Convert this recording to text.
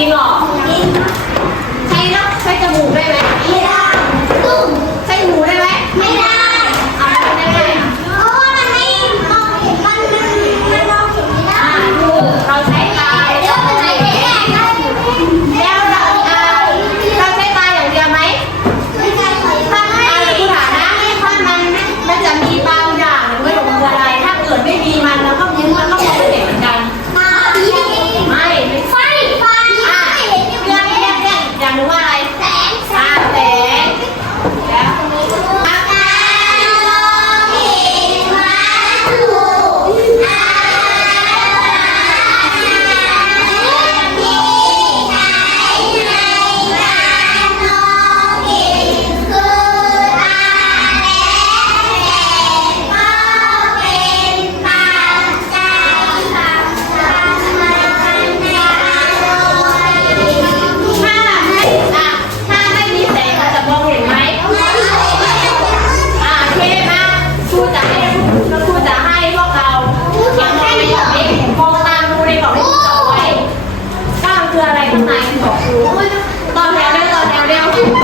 ริง คืออะไรข้างในบอกรู้ตอนแถวเดียวตอนแถวเดียว